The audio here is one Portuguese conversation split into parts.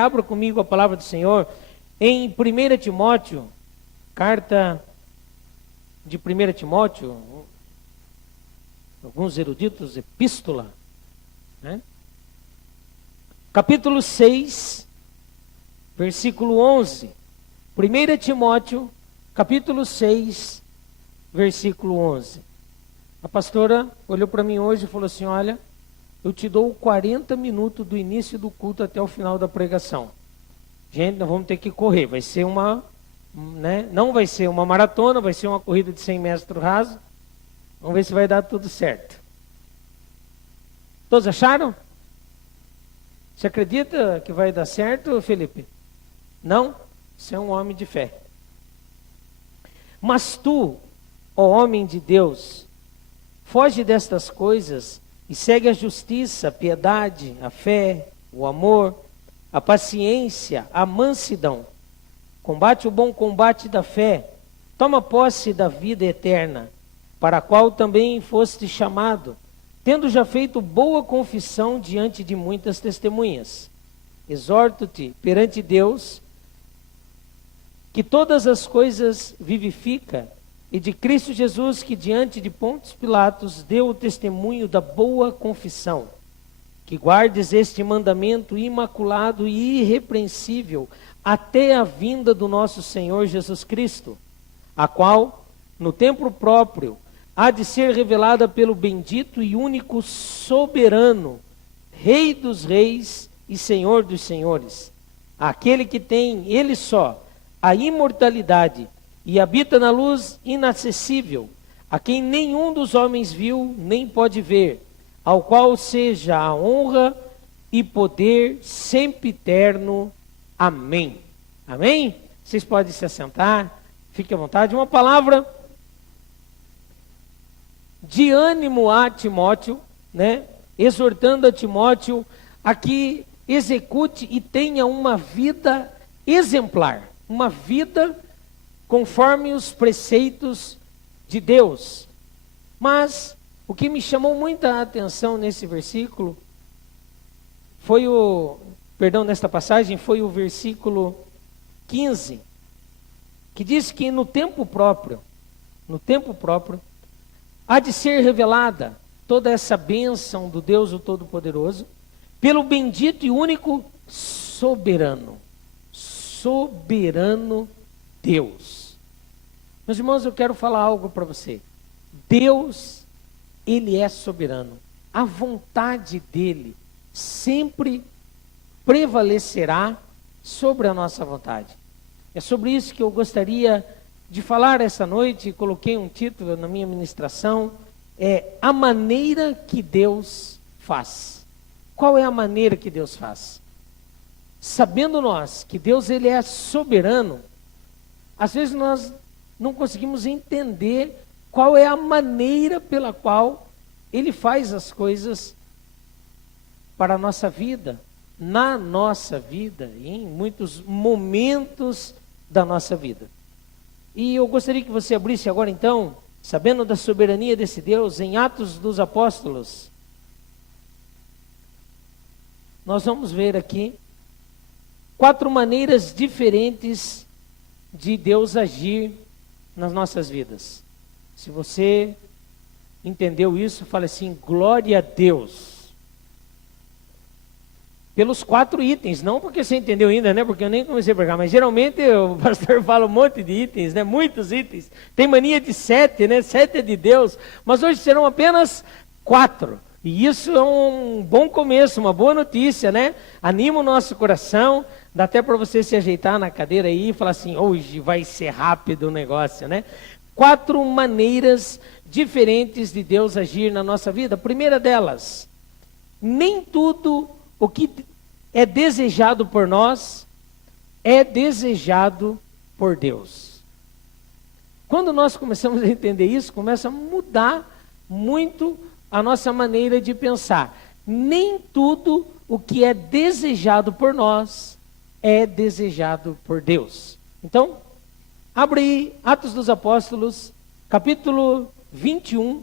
Abra comigo a palavra do Senhor em 1 Timóteo, carta de 1 Timóteo, alguns eruditos, epístola, né? Capítulo 6, versículo 11. 1 Timóteo, capítulo 6, versículo 11. A pastora olhou para mim hoje e falou assim: olha, eu te dou 40 minutos do início do culto até o final da pregação. Gente, nós vamos ter que correr, vai ser uma, né? Não vai ser uma maratona, vai ser uma corrida de 100 metros raso. Vamos ver se vai dar tudo certo. Todos acharam? Você acredita que vai dar certo, Felipe? Não? Você é um homem de fé. Mas tu, ó homem de Deus, foge destas coisas e segue a justiça, a piedade, a fé, o amor, a paciência, a mansidão. Combate o bom combate da fé. Toma posse da vida eterna, para a qual também foste chamado, tendo já feito boa confissão diante de muitas testemunhas. Exorto-te perante Deus, que todas as coisas vivifica, e de Cristo Jesus, que diante de Pôncio Pilatos deu o testemunho da boa confissão, que guardes este mandamento imaculado e irrepreensível até a vinda do nosso Senhor Jesus Cristo, a qual, no tempo próprio, há de ser revelada pelo bendito e único soberano, Rei dos reis e Senhor dos senhores, aquele que tem, ele só, a imortalidade e habita na luz inacessível, a quem nenhum dos homens viu nem pode ver, ao qual seja a honra e poder sempre eterno. Amém. Amém? Vocês podem se assentar, fique à vontade. Uma palavra de ânimo a Timóteo, né? Exortando a Timóteo a que execute e tenha uma vida exemplar, uma vida conforme os preceitos de Deus. Mas o que me chamou muita atenção nesse versículo foi nesta passagem foi o versículo 15, que diz que no tempo próprio, há de ser revelada toda essa bênção do Deus o Todo-Poderoso, pelo bendito e único soberano Deus. Meus irmãos, eu quero falar algo para você. Deus, Ele é soberano. A vontade dEle sempre prevalecerá sobre a nossa vontade. É sobre isso que eu gostaria de falar essa noite. Coloquei um título na minha ministração, a maneira que Deus faz. Qual é a maneira que Deus faz? Sabendo nós que Deus, Ele é soberano, às vezes nós não conseguimos entender qual é a maneira pela qual Ele faz as coisas para a nossa vida, na nossa vida e em muitos momentos da nossa vida. E eu gostaria que você abrisse agora então, sabendo da soberania desse Deus, em Atos dos Apóstolos. Nós vamos ver aqui 4 maneiras diferentes de Deus agir nas nossas vidas. Se você entendeu isso, fale assim: glória a Deus. Pelos 4 itens, não porque você entendeu ainda, né? Porque eu nem comecei a pregar, mas geralmente o pastor fala um monte de itens, né? Muitos itens. Tem mania de 7, né? 7 é de Deus, mas hoje serão apenas 4. E isso é um bom começo, uma boa notícia, né? Anima o nosso coração, dá até para você se ajeitar na cadeira aí e falar assim: hoje vai ser rápido o negócio, né? 4 maneiras diferentes de Deus agir na nossa vida. A primeira delas, nem tudo o que é desejado por nós é desejado por Deus. Quando nós começamos a entender isso, começa a mudar muito a nossa maneira de pensar. Nem tudo o que é desejado por nós é desejado por Deus. Então, abre aí Atos dos Apóstolos, capítulo 21.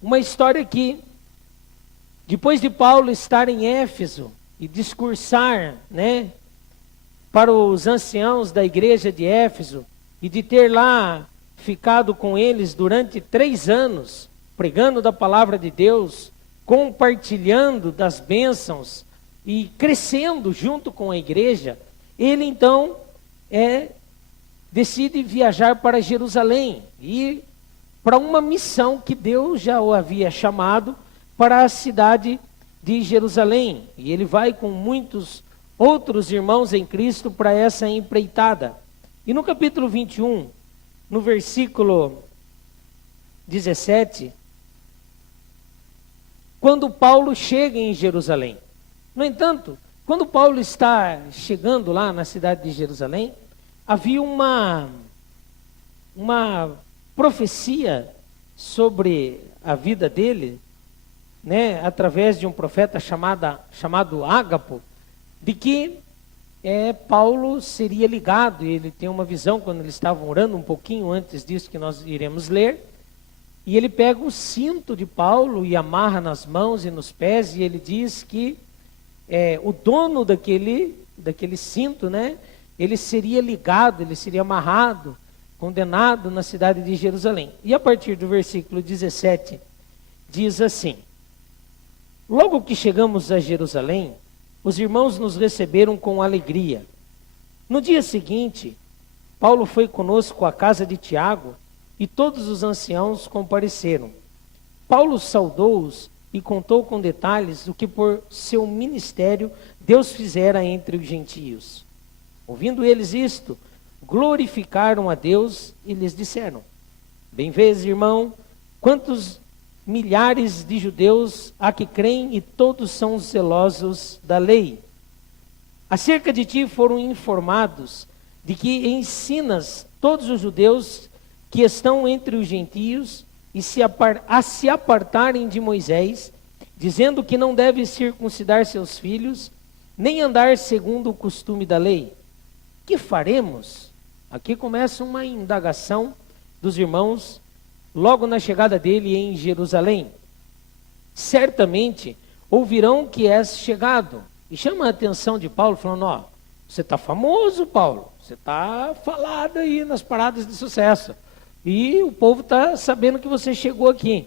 Uma história que Depois de Paulo estar em Éfeso e discursar, né, para os anciãos da igreja de Éfeso, e de ter lá ficado com eles durante 3 anos, pregando da palavra de Deus, compartilhando das bênçãos e crescendo junto com a igreja, ele então decide viajar para Jerusalém, e para uma missão que Deus já o havia chamado para a cidade de Jerusalém. E ele vai com muitos outros irmãos em Cristo para essa empreitada. E no capítulo 21, no versículo 17, quando Paulo chega em Jerusalém. No entanto, quando Paulo está chegando lá na cidade de Jerusalém, havia uma profecia sobre a vida dele, né, através de um profeta chamado Ágapo, de que Paulo seria ligado. Ele tem uma visão quando eles estavam orando, um pouquinho antes disso que nós iremos ler, e ele pega o cinto de Paulo e amarra nas mãos e nos pés, e ele diz que o dono daquele cinto, né, ele seria ligado, ele seria amarrado, condenado na cidade de Jerusalém. E a partir do versículo 17, diz assim: logo que chegamos a Jerusalém, os irmãos nos receberam com alegria. No dia seguinte, Paulo foi conosco à casa de Tiago, e todos os anciãos compareceram. Paulo saudou-os e contou com detalhes o que por seu ministério Deus fizera entre os gentios. Ouvindo eles isto, glorificaram a Deus e lhes disseram: bem vês, irmão, quantos milhares de judeus há que creem e todos são zelosos da lei. Acerca de ti foram informados de que ensinas todos os judeus que estão entre os gentios a se apartarem de Moisés, dizendo que não devem circuncidar seus filhos, nem andar segundo o costume da lei. Que faremos? Aqui começa uma indagação dos irmãos, logo na chegada dele em Jerusalém. Certamente ouvirão que és chegado. E chama a atenção de Paulo, falando: você está famoso, Paulo, você está falado aí nas paradas de sucesso. E o povo está sabendo que você chegou aqui.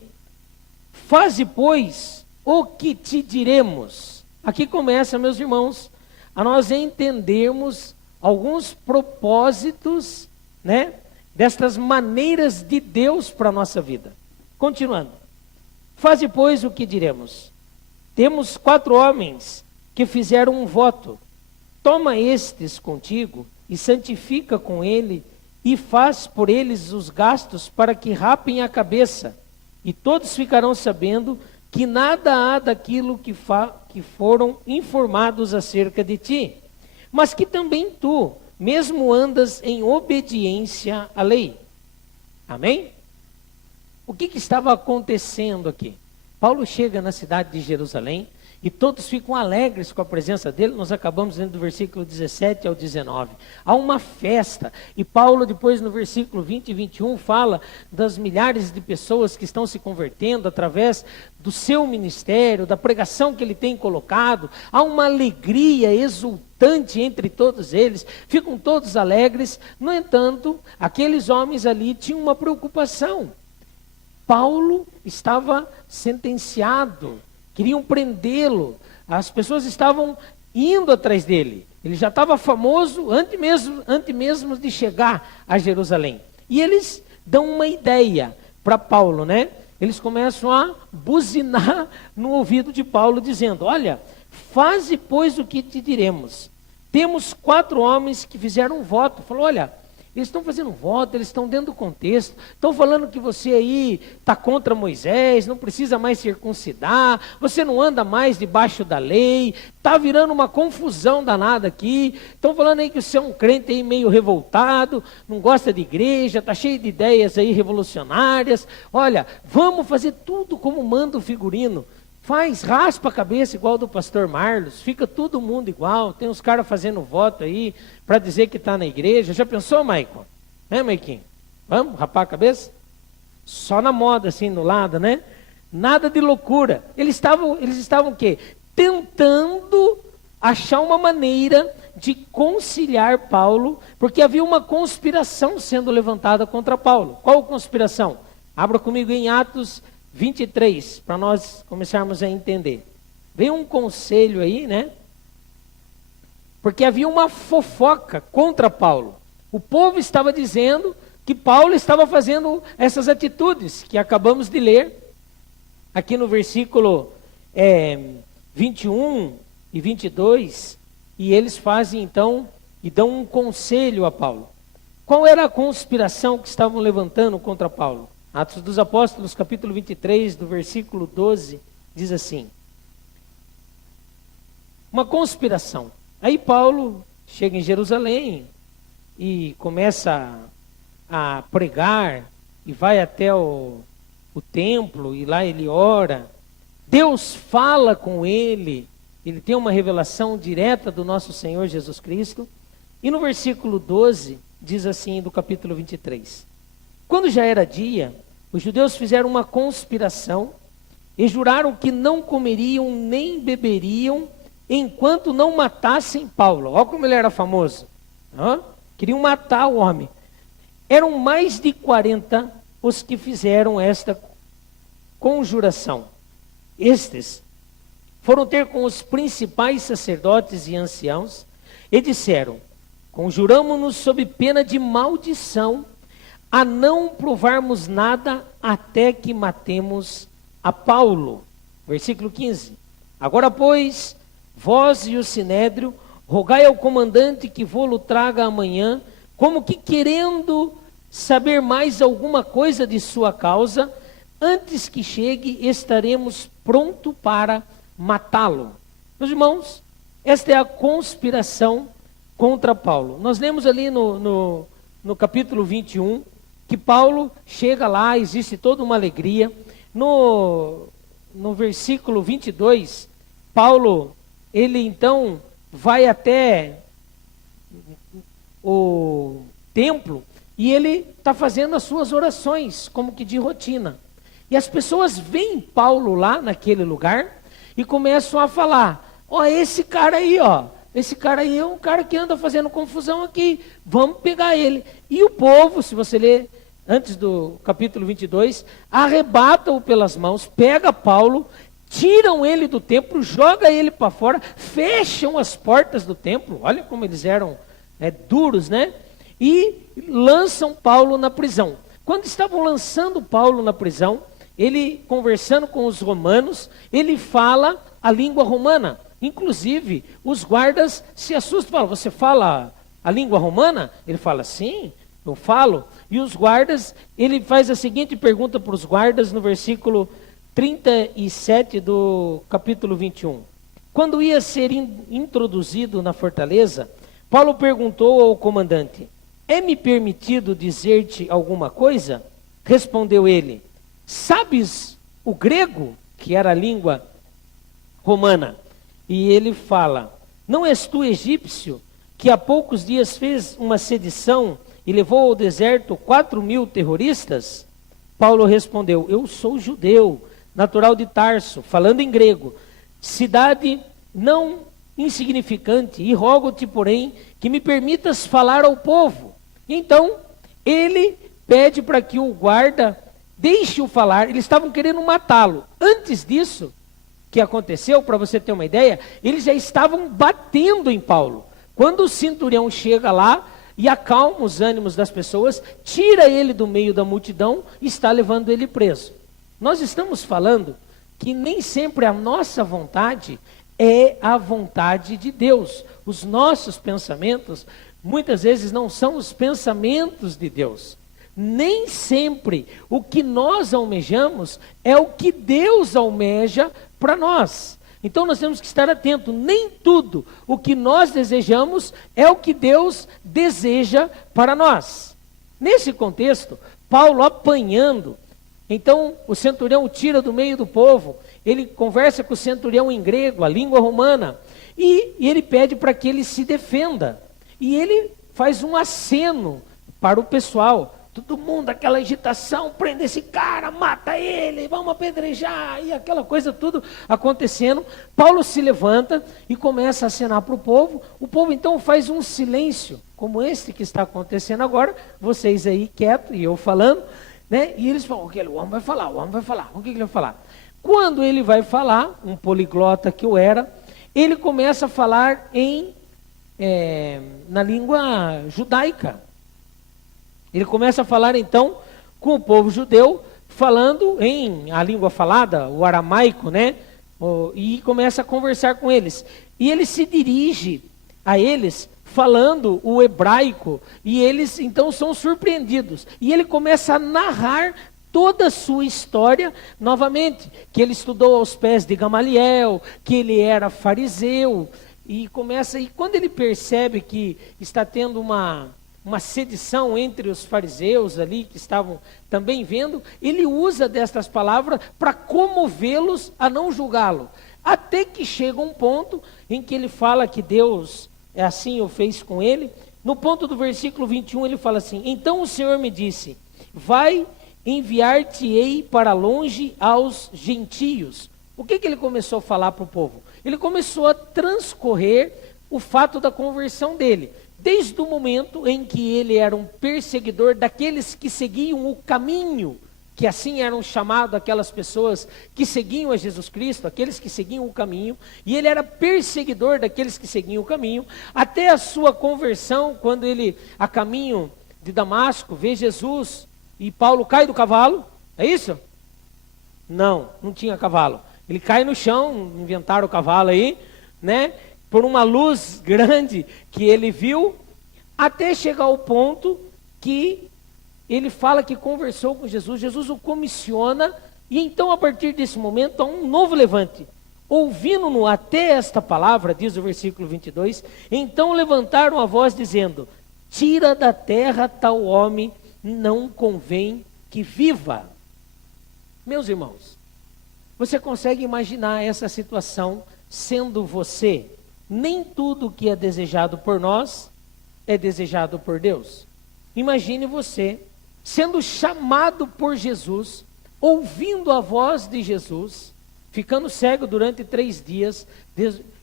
Faze, pois, o que te diremos. Aqui começa, meus irmãos, a nós entendermos alguns propósitos, né, destas maneiras de Deus para a nossa vida. Continuando. Faze, pois, o que diremos. Temos 4 homens que fizeram um voto. Toma estes contigo e santifica com ele, e faz por eles os gastos para que rapem a cabeça, e todos ficarão sabendo que nada há daquilo que foram informados acerca de ti, mas que também tu mesmo andas em obediência à lei. Amém? O que estava acontecendo aqui? Paulo chega na cidade de Jerusalém, e todos ficam alegres com a presença dele. Nós acabamos lendo do versículo 17 ao 19. Há uma festa, e Paulo depois no versículo 20 e 21 fala das milhares de pessoas que estão se convertendo através do seu ministério, da pregação que ele tem colocado. Há uma alegria exultante entre todos eles, ficam todos alegres. No entanto, aqueles homens ali tinham uma preocupação. Paulo estava sentenciado, queriam prendê-lo, as pessoas estavam indo atrás dele. Ele já estava famoso antes mesmo de chegar a Jerusalém. E eles dão uma ideia para Paulo, né? Eles começam a buzinar no ouvido de Paulo, dizendo: olha, faze, pois, o que te diremos. Temos 4 homens que fizeram um voto. Falou: olha, eles estão fazendo um voto, eles estão dentro do contexto, estão falando que você aí está contra Moisés, não precisa mais circuncidar, você não anda mais debaixo da lei, está virando uma confusão danada aqui, estão falando aí que você é um crente aí meio revoltado, não gosta de igreja, está cheio de ideias aí revolucionárias. Olha, vamos fazer tudo como manda o figurino. Raspa a cabeça igual do pastor Marlos, fica todo mundo igual, tem uns caras fazendo voto aí para dizer que está na igreja. Já pensou, Maicon? Né, Maiquinho? Vamos rapar a cabeça? Só na moda assim, no lado, né? nada de loucura. Eles estavam o quê? Tentando achar uma maneira de conciliar Paulo, porque havia uma conspiração sendo levantada contra Paulo. Qual conspiração? Abra comigo em Atos 23, para nós começarmos a entender. Veio um conselho aí, né? Porque havia uma fofoca contra Paulo. O povo estava dizendo que Paulo estava fazendo essas atitudes que acabamos de ler aqui no versículo 21 e 22, e eles fazem então, e dão um conselho a Paulo. Qual era a conspiração que estavam levantando contra Paulo? Atos dos Apóstolos, capítulo 23, do versículo 12, diz assim: uma conspiração. Aí Paulo chega em Jerusalém e começa a pregar, e vai até o templo, e lá ele ora. Deus fala com ele tem uma revelação direta do nosso Senhor Jesus Cristo. E no versículo 12, diz assim, do capítulo 23. Quando já era dia, os judeus fizeram uma conspiração e juraram que não comeriam nem beberiam enquanto não matassem Paulo. Olha como ele era famoso. Queriam matar o homem. Eram mais de 40 os que fizeram esta conjuração. Estes foram ter com os principais sacerdotes e anciãos e disseram: conjuramo-nos sob pena de maldição a não provarmos nada até que matemos a Paulo. Versículo 15. Agora, pois, vós e o sinédrio, rogai ao comandante que vô-lo traga amanhã, como que querendo saber mais alguma coisa de sua causa. Antes que chegue, estaremos pronto para matá-lo. Meus irmãos, esta é a conspiração contra Paulo. Nós lemos ali no capítulo 21, que Paulo chega lá, existe toda uma alegria. No versículo 22, Paulo, ele então vai até o templo, e ele está fazendo as suas orações, como que de rotina. E as pessoas veem Paulo lá naquele lugar e começam a falar: esse cara aí, esse cara aí é um cara que anda fazendo confusão aqui, vamos pegar ele. E o povo, se você ler antes do capítulo 22, arrebata-o pelas mãos, pega Paulo, tiram ele do templo, joga ele para fora, fecham as portas do templo. Olha como eles eram duros, né? E lançam Paulo na prisão. Quando estavam lançando Paulo na prisão, ele, conversando com os romanos, ele fala a língua romana. Inclusive, os guardas se assustam, falam: você fala a língua romana? Ele fala: sim, eu falo. E os guardas, ele faz a seguinte pergunta para os guardas no versículo 37 do capítulo 21. Quando ia ser introduzido na fortaleza, Paulo perguntou ao comandante: é-me permitido dizer-te alguma coisa? Respondeu ele: sabes o grego, que era a língua romana? E ele fala: não és tu egípcio, que há poucos dias fez uma sedição e levou ao deserto 4.000 terroristas? Paulo respondeu: eu sou judeu, natural de Tarso, falando em grego, cidade não insignificante, e rogo-te, porém, que me permitas falar ao povo. Então, ele pede para que o guarda deixe-o falar. Eles estavam querendo matá-lo. Antes disso, que aconteceu, para você ter uma ideia, eles já estavam batendo em Paulo. Quando o centurião chega lá e acalma os ânimos das pessoas, tira ele do meio da multidão e está levando ele preso. Nós estamos falando que nem sempre a nossa vontade é a vontade de Deus. Os nossos pensamentos, muitas vezes, não são os pensamentos de Deus. Nem sempre o que nós almejamos é o que Deus almeja para nós. Então nós temos que estar atentos. Nem tudo o que nós desejamos é o que Deus deseja para nós. Nesse contexto, Paulo apanhando, então o centurião o tira do meio do povo, ele conversa com o centurião em grego, a língua romana, e ele pede para que ele se defenda. E ele faz um aceno para o pessoal. todo mundo, aquela agitação, prende esse cara, mata ele, vamos apedrejar, e aquela coisa tudo acontecendo. Paulo se levanta e começa a acenar para o povo então faz um silêncio, como este que está acontecendo agora, vocês aí quietos e eu falando, né? E eles falam, o homem vai falar, o que ele vai falar? Quando ele vai falar, um poliglota que eu era, ele começa a falar na língua judaica. Ele começa a falar então com o povo judeu, falando em a língua falada, o aramaico, né? E começa a conversar com eles. E ele se dirige a eles falando o hebraico, e eles então são surpreendidos. E ele começa a narrar toda a sua história novamente, que ele estudou aos pés de Gamaliel, que ele era fariseu, e quando ele percebe que está tendo uma sedição entre os fariseus ali, que estavam também vendo, ele usa destas palavras para comovê-los a não julgá-lo, até que chega um ponto em que ele fala que Deus assim o fez com ele. No ponto do versículo 21 ele fala assim: então o Senhor me disse, vai, enviar-te-ei para longe aos gentios. O que ele começou a falar para o povo? Ele começou a transcorrer o fato da conversão dele, desde o momento em que ele era um perseguidor daqueles que seguiam o caminho, que assim eram chamados aquelas pessoas que seguiam a Jesus Cristo, aqueles que seguiam o caminho, e ele era perseguidor daqueles que seguiam o caminho, até a sua conversão, quando ele, a caminho de Damasco, vê Jesus, e Paulo cai do cavalo, é isso? Não tinha cavalo. Ele cai no chão, inventaram o cavalo aí, né? Por uma luz grande que ele viu, até chegar ao ponto que ele fala que conversou com Jesus, Jesus o comissiona, e então a partir desse momento há um novo levante. Ouvindo-no até esta palavra, diz o versículo 22, então levantaram a voz dizendo, tira da terra tal homem, não convém que viva. Meus irmãos, você consegue imaginar essa situação sendo você? Nem tudo que é desejado por nós é desejado por Deus. Imagine você sendo chamado por Jesus, ouvindo a voz de Jesus, ficando cego durante 3 dias.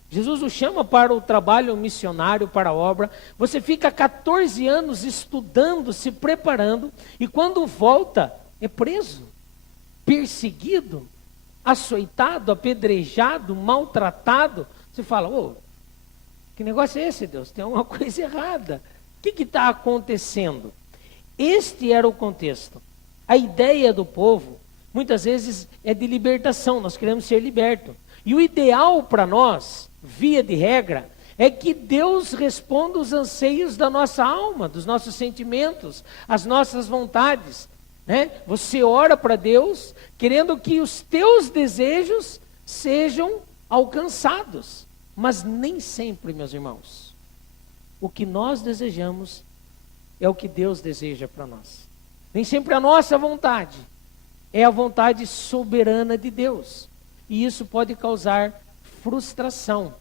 Jesus o chama para o trabalho missionário, para a obra. Você fica 14 anos estudando, se preparando, e quando volta, é preso, perseguido, açoitado, apedrejado, maltratado. Você fala, que negócio é esse, Deus? Tem alguma coisa errada. O que está acontecendo? Este era o contexto. A ideia do povo, muitas vezes, é de libertação. Nós queremos ser libertos. E o ideal para nós, via de regra, é que Deus responda os anseios da nossa alma, dos nossos sentimentos, as nossas vontades, né? Você ora para Deus, querendo que os teus desejos sejam alcançados. Mas nem sempre, meus irmãos, o que nós desejamos é o que Deus deseja para nós. Nem sempre a nossa vontade é a vontade soberana de Deus. E isso pode causar frustração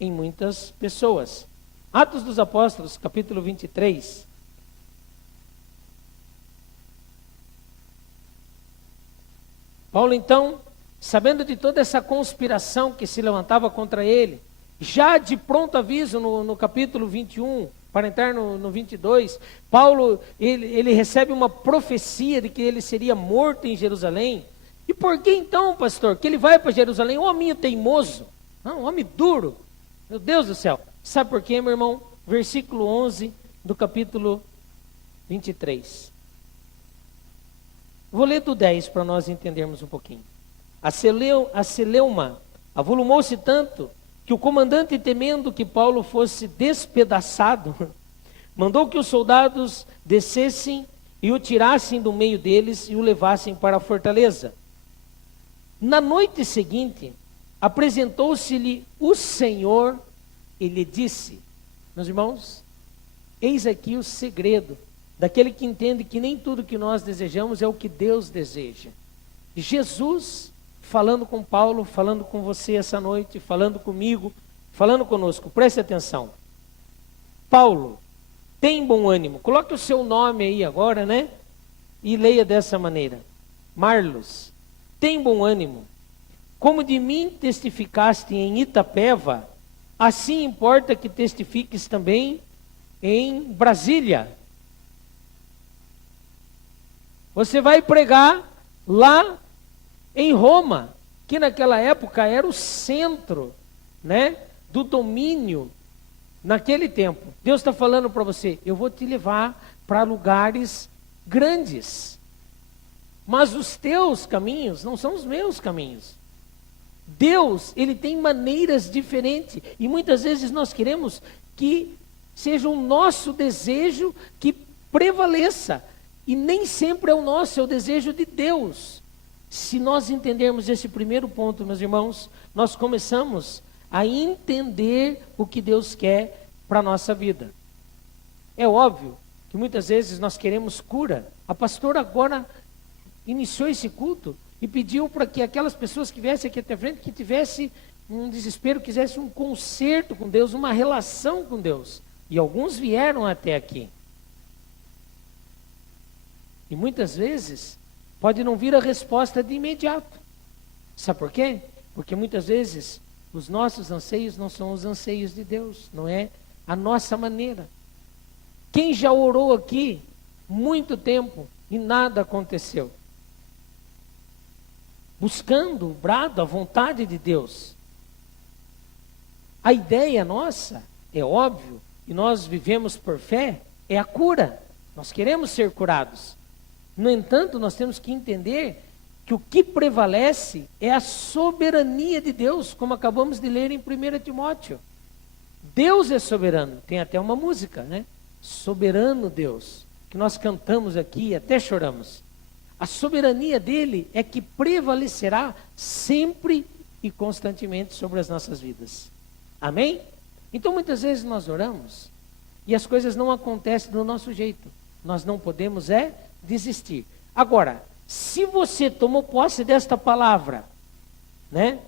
em muitas pessoas. Atos dos Apóstolos, capítulo 23. Paulo, então, sabendo de toda essa conspiração que se levantava contra ele, já de pronto aviso no capítulo 21, para entrar no 22, Paulo, ele recebe uma profecia de que ele seria morto em Jerusalém. E por que então, pastor, que ele vai para Jerusalém? Um homem teimoso, um homem duro. Meu Deus do céu. Sabe por quê, meu irmão? Versículo 11 do capítulo 23. Vou ler do 10 para nós entendermos um pouquinho. A celeuma avolumou-se tanto que o comandante, temendo que Paulo fosse despedaçado, mandou que os soldados descessem e o tirassem do meio deles e o levassem para a fortaleza. Na noite seguinte, apresentou-se-lhe o Senhor e lhe disse, meus irmãos, eis aqui o segredo daquele que entende que nem tudo que nós desejamos é o que Deus deseja. Jesus falando com Paulo, falando com você essa noite, falando comigo, falando conosco, preste atenção. Paulo, tem bom ânimo, coloque o seu nome aí agora, né? e leia dessa maneira: Marlos, tem bom ânimo. Como de mim testificaste em Itapeva, assim importa que testifiques também em Brasília. Você vai pregar lá em Roma, que naquela época era o centro, né, do domínio naquele tempo. Deus está falando para você: eu vou te levar para lugares grandes, mas os teus caminhos não são os meus caminhos. Deus, Ele tem maneiras diferentes, e muitas vezes nós queremos que seja o nosso desejo que prevaleça, e nem sempre é o nosso, é o desejo de Deus. Se nós entendermos esse primeiro ponto, meus irmãos, nós começamos a entender o que Deus quer para a nossa vida. É óbvio que muitas vezes nós queremos cura. A pastora agora iniciou esse culto e pediu para que aquelas pessoas que viessem aqui até frente, que tivessem um desespero, quisessem um conserto com Deus, uma relação com Deus. E alguns vieram até aqui. E muitas vezes pode não vir a resposta de imediato. Sabe por quê? Porque muitas vezes os nossos anseios não são os anseios de Deus, não é a nossa maneira. Quem já orou aqui muito tempo e nada aconteceu? Buscando o brado, a vontade de Deus. A ideia nossa, é óbvio, e nós vivemos por fé, é a cura. Nós queremos ser curados. No entanto, nós temos que entender que o que prevalece é a soberania de Deus, como acabamos de ler em 1 Timóteo. Deus é soberano. Tem até uma música, né? Soberano Deus, que nós cantamos aqui e até choramos. A soberania dele é que prevalecerá sempre e constantemente sobre as nossas vidas. Amém? Então muitas vezes nós oramos e as coisas não acontecem do nosso jeito. Nós não podemos desistir. Agora, se você tomou posse desta palavra, né?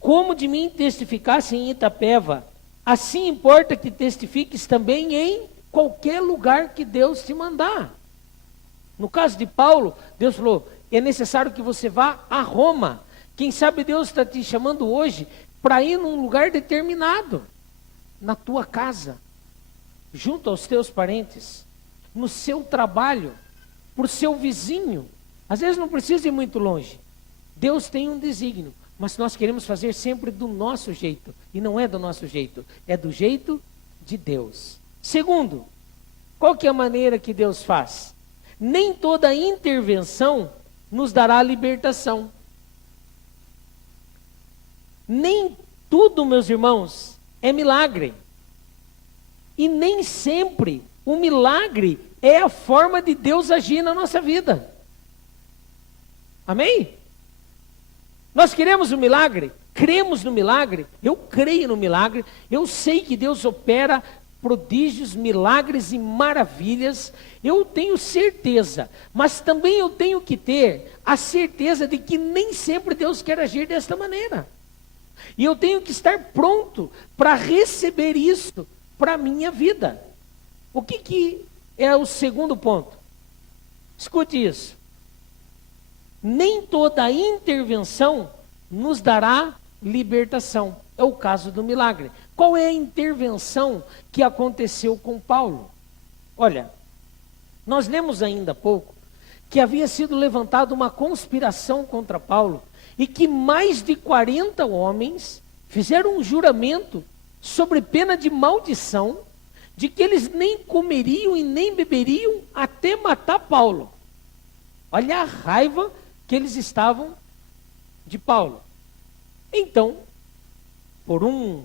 Como de mim testificasse em Itapeva, assim importa que testifiques também em qualquer lugar que Deus te mandar. No caso de Paulo, Deus falou: é necessário que você vá a Roma. Quem sabe Deus está te chamando hoje para ir num lugar determinado, na tua casa, junto aos teus parentes, no seu trabalho, por seu vizinho. Às vezes não precisa ir muito longe. Deus tem um desígnio, mas nós queremos fazer sempre do nosso jeito, e não é do nosso jeito, é do jeito de Deus. Segundo, qual que é a maneira que Deus faz? Nem toda intervenção nos dará libertação. Nem tudo, meus irmãos, é milagre. E nem sempre o milagre é a forma de Deus agir na nossa vida. Amém? Nós queremos o milagre, cremos no milagre, eu creio no milagre, eu sei que Deus opera prodígios, milagres e maravilhas, eu tenho certeza, mas também eu tenho que ter a certeza de que nem sempre Deus quer agir desta maneira. E eu tenho que estar pronto para receber isso para a minha vida. O que é o segundo ponto? Escute isso. Nem toda intervenção nos dará libertação. É o caso do milagre. Qual é a intervenção que aconteceu com Paulo? Olha, nós lemos ainda há pouco que havia sido levantada uma conspiração contra Paulo e que mais de 40 homens fizeram um juramento sobre pena de maldição de que eles nem comeriam e nem beberiam até matar Paulo. Olha a raiva que eles estavam de Paulo. Então, por um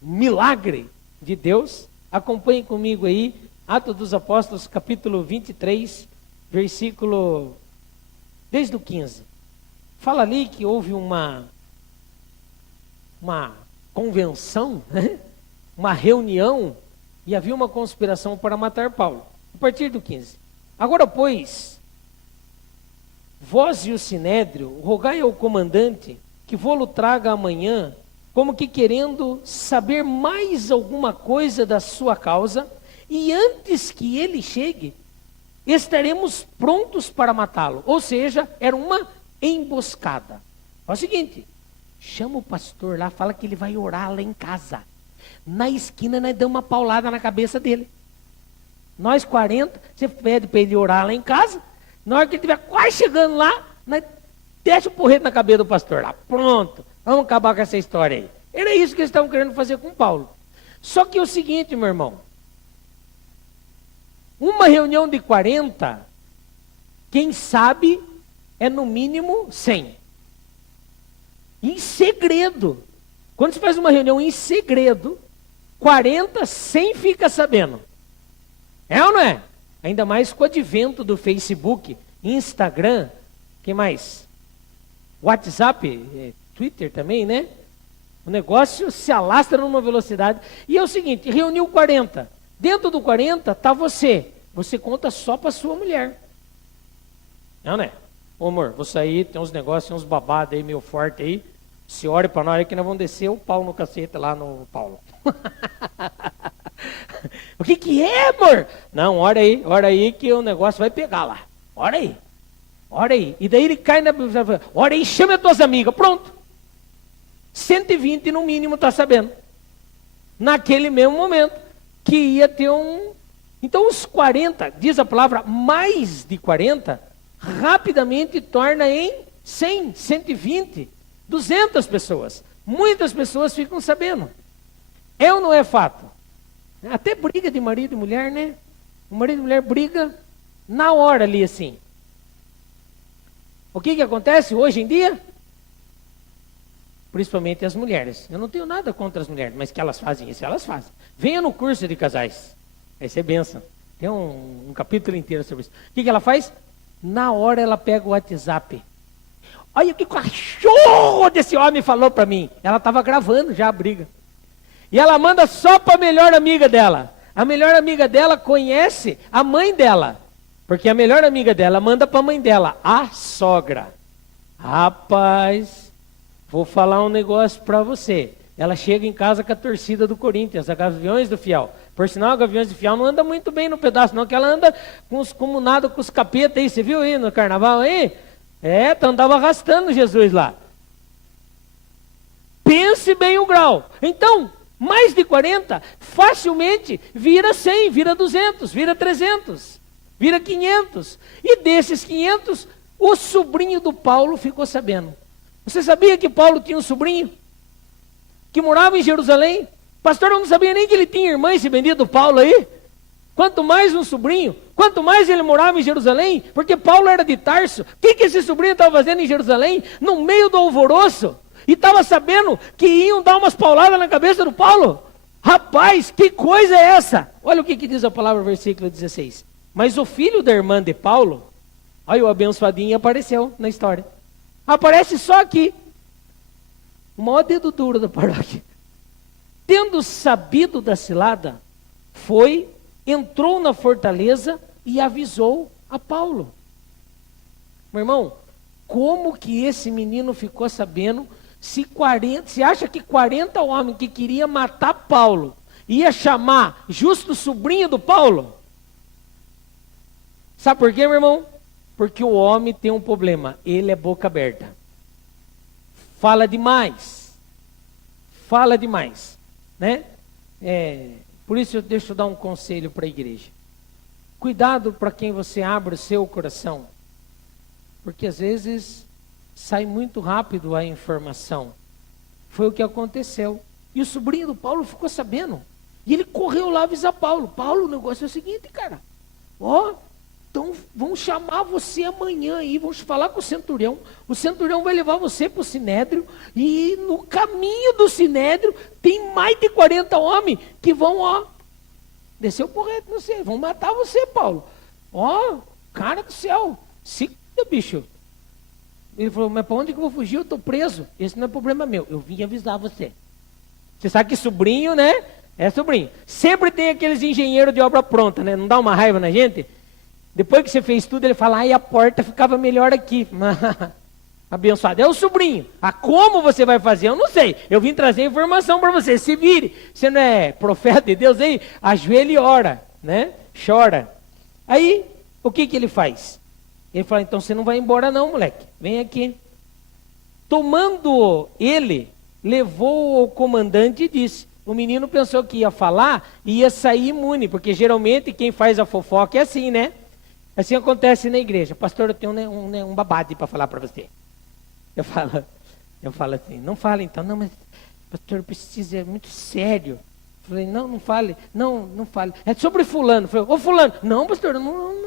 milagre de Deus, acompanhem comigo aí, Atos dos Apóstolos, capítulo 23, versículo, desde o 15. Fala ali que houve uma convenção, né? Uma reunião, e havia uma conspiração para matar Paulo. A partir do 15. Agora, pois, vós e o sinédrio, rogai ao comandante que vô-lo traga amanhã, como que querendo saber mais alguma coisa da sua causa, e antes que ele chegue, estaremos prontos para matá-lo. Ou seja, era uma emboscada. É o seguinte, chama o pastor lá, fala que ele vai orar lá em casa. Na esquina, nós damos uma paulada na cabeça dele. Nós 40, você pede para ele orar lá em casa. Na hora que ele estiver quase chegando lá, nós deixa o porrete na cabeça do pastor lá. Pronto, vamos acabar com essa história aí. Era isso que eles estavam querendo fazer com Paulo. Só que é o seguinte, meu irmão. Uma reunião de 40, quem sabe, é no mínimo 100. Em segredo. Quando você faz uma reunião em segredo, 40, 100 fica sabendo. É ou não é? Ainda mais com o advento do Facebook, Instagram, que mais? WhatsApp, Twitter também, né? O negócio se alastra numa velocidade. E é o seguinte, reuniu 40. Dentro do 40 está você. Você conta só para sua mulher. Não é? Ô amor, vou sair, tem uns negócios, tem uns babados aí meio forte aí. Se ore para nós aí que nós vamos descer o pau no cacete lá no Paulo. O que é, amor? Não, ora aí que o negócio vai pegar lá. Ora aí. E daí ele cai na... Ora aí, chama as tuas amigas. Pronto. 120 no mínimo está sabendo. Naquele mesmo momento que ia ter um... Então os 40, diz a palavra, mais de 40, rapidamente torna em 100, 120, 200 pessoas. Muitas pessoas ficam sabendo. É ou não é fato? Até briga de marido e mulher, né? O marido e mulher briga na hora ali assim. O que acontece hoje em dia? Principalmente as mulheres. Eu não tenho nada contra as mulheres, mas que elas fazem isso, elas fazem. Venha no curso de casais. Vai ser benção. Tem um capítulo inteiro sobre isso. O que ela faz? Na hora ela pega o WhatsApp. Olha o que o cachorro desse homem falou para mim. Ela estava gravando já a briga. E ela manda só para a melhor amiga dela. A melhor amiga dela conhece a mãe dela. Porque a melhor amiga dela manda para a mãe dela, a sogra. Rapaz, vou falar um negócio para você. Ela chega em casa com a torcida do Corinthians, a Gaviões do Fiel. Por sinal, a Gaviões do Fiel não anda muito bem no pedaço, não, que ela anda com os comunados, com os capetas aí. Você viu aí no carnaval aí? Andava arrastando Jesus lá. Pense bem o grau. Então, mais de 40, facilmente vira 100, vira 200, vira 300, vira 500. E desses 500, o sobrinho do Paulo ficou sabendo. Você sabia que Paulo tinha um sobrinho? Que morava em Jerusalém? Pastor, eu não sabia nem que ele tinha irmã, esse bendito Paulo aí. Quanto mais um sobrinho, quanto mais ele morava em Jerusalém, porque Paulo era de Tarso. O que esse sobrinho estava fazendo em Jerusalém? No meio do alvoroço. E estava sabendo que iam dar umas pauladas na cabeça do Paulo. Rapaz, que coisa é essa? Olha o que diz a palavra, versículo 16. Mas o filho da irmã de Paulo, olha o abençoadinho, apareceu na história. Aparece só aqui. O maior dedo duro da paróquia. Tendo sabido da cilada, entrou na fortaleza e avisou a Paulo. Meu irmão, como que esse menino ficou sabendo se acha que 40 homens que queriam matar Paulo ia chamar justo o sobrinho do Paulo? Sabe por quê, meu irmão? Porque o homem tem um problema, ele é boca aberta. Fala demais, né? Por isso deixa eu dar um conselho para a igreja. Cuidado para quem você abre o seu coração, porque às vezes sai muito rápido a informação. Foi o que aconteceu. E o sobrinho do Paulo ficou sabendo, e ele correu lá avisar Paulo. Paulo, o negócio é o seguinte, cara. Então vamos chamar você amanhã aí, vamos falar com o centurião. O centurião vai levar você para o sinédrio, e no caminho do sinédrio tem mais de 40 homens que vão, descer o porrete, não sei, vão matar você, Paulo. Cara do céu, se cuida, bicho. Ele falou, mas para onde que eu vou fugir? Eu estou preso. Esse não é problema meu, eu vim avisar você. Você sabe que sobrinho, né? É sobrinho. Sempre tem aqueles engenheiros de obra pronta, né? Não dá uma raiva na gente? Depois que você fez tudo, ele fala, a porta ficava melhor aqui. Abençoado. É o sobrinho. Como você vai fazer? Eu não sei. Eu vim trazer informação para você. Se vire. Você não é profeta de Deus aí? Ajoelha e ora, né? Chora. Aí, O que ele faz? Ele fala, então você não vai embora não, moleque. Vem aqui. Tomando ele, levou ao comandante e disse. O menino pensou que ia falar e ia sair imune, porque geralmente quem faz a fofoca é assim, né? Assim acontece na igreja. Pastor, eu tenho um babado para falar para você. Eu falo assim, não fale então. Não, mas pastor, precisa, é muito sério. Eu falei, não fale. Não fale. É sobre fulano. Eu falei, ô fulano. Não, pastor, não